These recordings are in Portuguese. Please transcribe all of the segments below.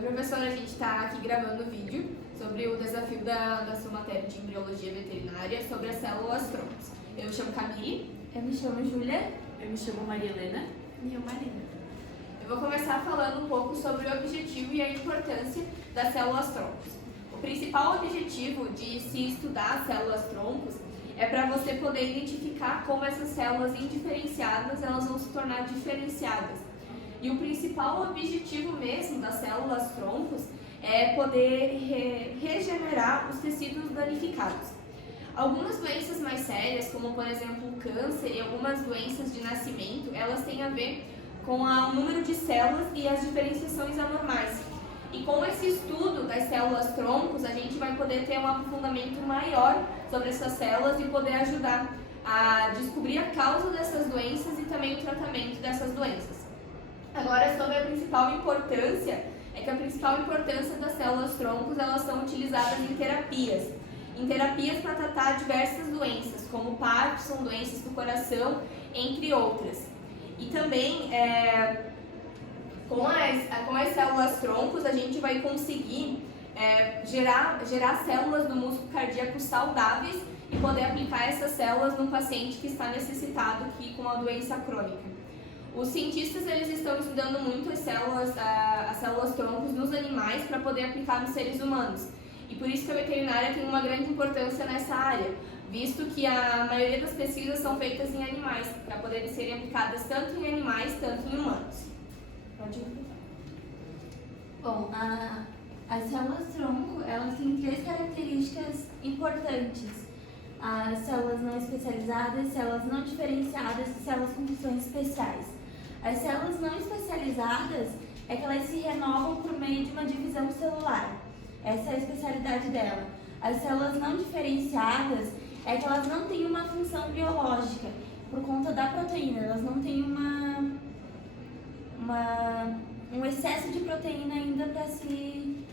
professora, a gente está aqui gravando o vídeo sobre o desafio da sua matéria de embriologia veterinária sobre as células troncos. Eu me chamo Camille. Eu me chamo Júlia. Eu me chamo Maria Helena. E eu, Marina. Eu vou começar falando um pouco sobre o objetivo e a importância das células troncos. O principal objetivo de se estudar as células troncos é para você poder identificar como essas células indiferenciadas elas vão se tornar diferenciadas. E o principal objetivo mesmo das células troncos é poder regenerar os tecidos danificados. Algumas doenças mais sérias, como por exemplo o câncer e algumas doenças de nascimento, elas têm a ver com o número de células e as diferenciações anormais. E com esse estudo das células troncos, a gente vai poder ter um aprofundamento maior sobre essas células e poder ajudar a descobrir a causa dessas doenças e também o tratamento dessas doenças. Agora, sobre a principal importância, é que a principal importância das células troncos, elas são utilizadas em terapias para tratar diversas doenças, como Parkinson, doenças do coração, entre outras. E também, com as células troncos, a gente vai conseguir gerar células do músculo cardíaco saudáveis e poder aplicar essas células num paciente que está necessitado aqui com uma doença crônica. Os cientistas eles estão estudando muito as células troncos nos animais para poder aplicar nos seres humanos. E por isso que a veterinária tem uma grande importância nessa área, visto que a maioria das pesquisas são feitas em animais, para poderem serem aplicadas tanto em animais, tanto em humanos. Pode ir. Bom, as células tronco, elas têm três características importantes. As células não especializadas, células não diferenciadas e células com funções especiais. As células não especializadas é que elas se renovam por meio de uma divisão celular. Essa é a especialidade dela. As células não diferenciadas é que elas não têm uma função biológica por conta da proteína. Elas não têm um excesso de proteína ainda para se...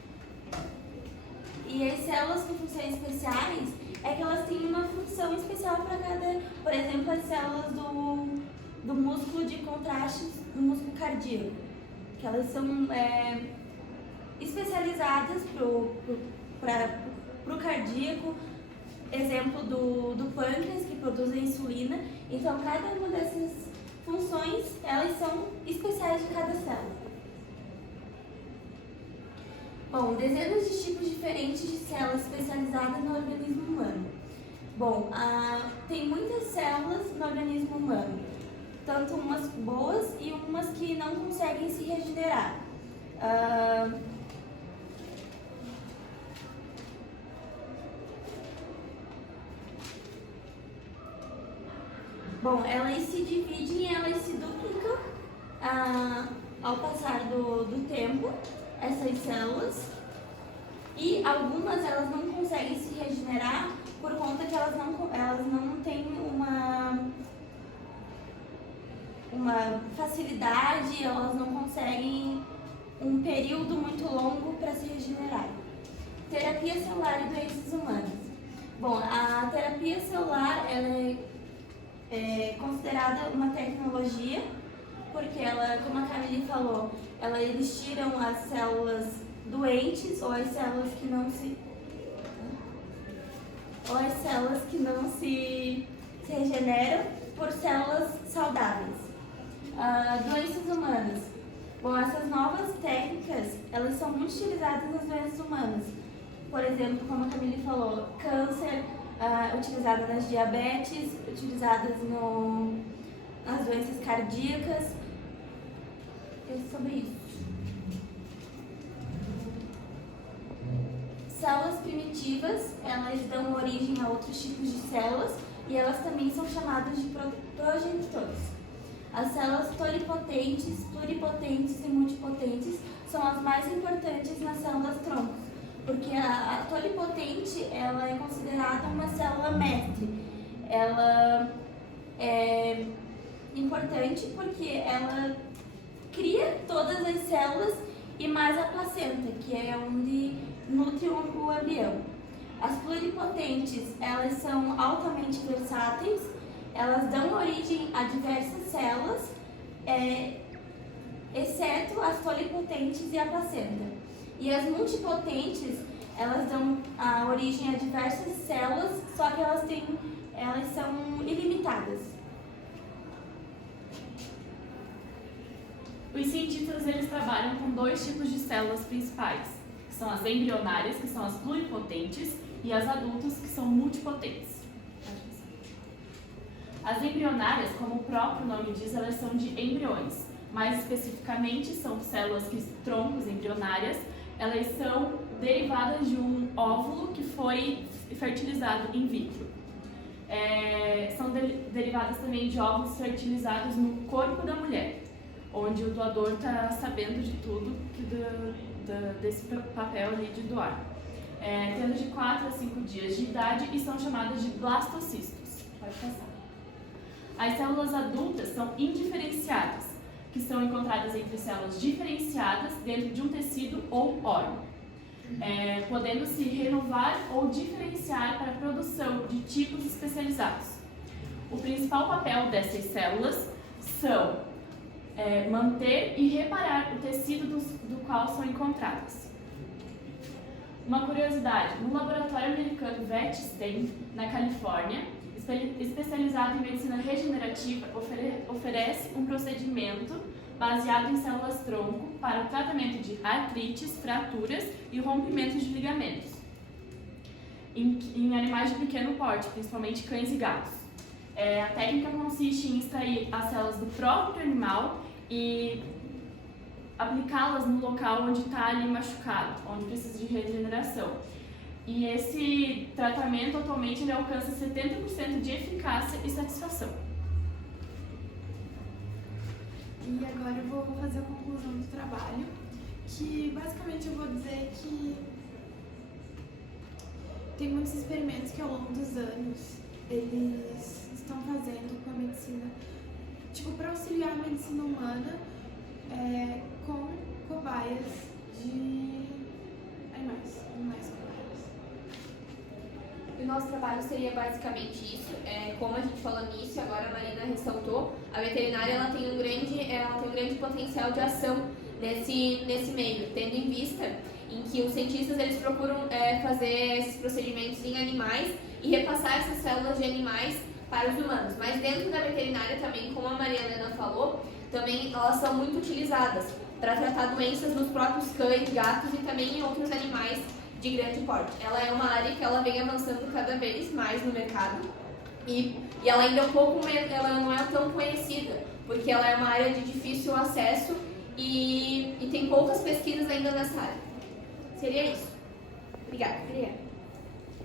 E as células com funções especiais é que elas têm uma função especial para cada... Por exemplo, as células do músculo de contraste do músculo cardíaco, que elas são especializadas para o cardíaco, exemplo do pâncreas, que produz a insulina. Então, cada uma dessas funções, elas são especiais de cada célula. Bom, dezenas de tipos diferentes de células especializadas no organismo humano. Bom, tem muitas células no organismo humano, tanto umas boas e umas que não conseguem se regenerar. Bom, elas se dividem e elas se duplicam ao passar do tempo, essas células. E algumas elas não conseguem se regenerar por conta que elas não têm uma facilidade, elas não conseguem um período muito longo para se regenerar. Terapia celular e doenças humanas. Bom, a terapia celular ela é considerada uma tecnologia, porque ela, como a Camille falou, eles tiram as células doentes ou as células que não se regeneram por células saudáveis. Doenças humanas. Bom, essas novas técnicas, elas são muito utilizadas nas doenças humanas. Por exemplo, como a Camille falou, câncer, utilizada nas diabetes, utilizadas nas doenças cardíacas. É sobre isso. Células primitivas, elas dão origem a outros tipos de células e elas também são chamadas de progenitores. As células tolipotentes, pluripotentes e multipotentes são as mais importantes nas células troncos, porque a tolipotente ela é considerada uma célula mestre. Ela é importante porque ela cria todas as células e mais a placenta, que é onde nutre o embrião. As pluripotentes, elas são altamente versáteis, elas dão origem a diversas células, exceto as tolipotentes e a placenta. E as multipotentes, elas dão a origem a diversas células, só que elas são ilimitadas. Os cientistas eles trabalham com dois tipos de células principais, que são as embrionárias, que são as pluripotentes, e as adultas, que são multipotentes. As embrionárias, como o próprio nome diz, elas são de embriões. Mais especificamente, são células troncos embrionárias. Elas são derivadas de um óvulo que foi fertilizado in vitro. São derivadas também de óvulos fertilizados no corpo da mulher, onde o doador está sabendo de tudo desse papel ali de doar. Tendo de 4 a 5 dias de idade e são chamadas de blastocistos. Pode passar. As células adultas são indiferenciadas, que são encontradas entre células diferenciadas dentro de um tecido ou órgão, podendo se renovar ou diferenciar para a produção de tipos especializados. O principal papel dessas células são manter e reparar o tecido do qual são encontradas. Uma curiosidade, no laboratório americano Vetstein, na Califórnia, especializado em medicina regenerativa, oferece um procedimento baseado em células-tronco para o tratamento de artrites, fraturas e rompimentos de ligamentos em animais de pequeno porte, principalmente cães e gatos. A técnica consiste em extrair as células do próprio animal e aplicá-las no local onde está ali machucado, onde precisa de regeneração. E esse tratamento, atualmente, ele alcança 70% de eficácia e satisfação. E agora eu vou fazer a conclusão do trabalho, que basicamente eu vou dizer que tem muitos experimentos que ao longo dos anos eles estão fazendo com a medicina, para auxiliar a medicina humana com cobaias de animais cobaias. O nosso trabalho seria basicamente isso. Como a gente falou nisso, agora a Marina ressaltou, a veterinária ela tem um grande potencial de ação nesse meio, tendo em vista em que os cientistas eles procuram fazer esses procedimentos em animais e repassar essas células de animais para os humanos. Mas dentro da veterinária também, como a Maria Helena falou, também elas são muito utilizadas para tratar doenças nos próprios cães, gatos e também em outros animais de grande porte. Ela é uma área que ela vem avançando cada vez mais no mercado e ela ainda ela não é tão conhecida, porque ela é uma área de difícil acesso e tem poucas pesquisas ainda nessa área. Seria isso. Obrigada.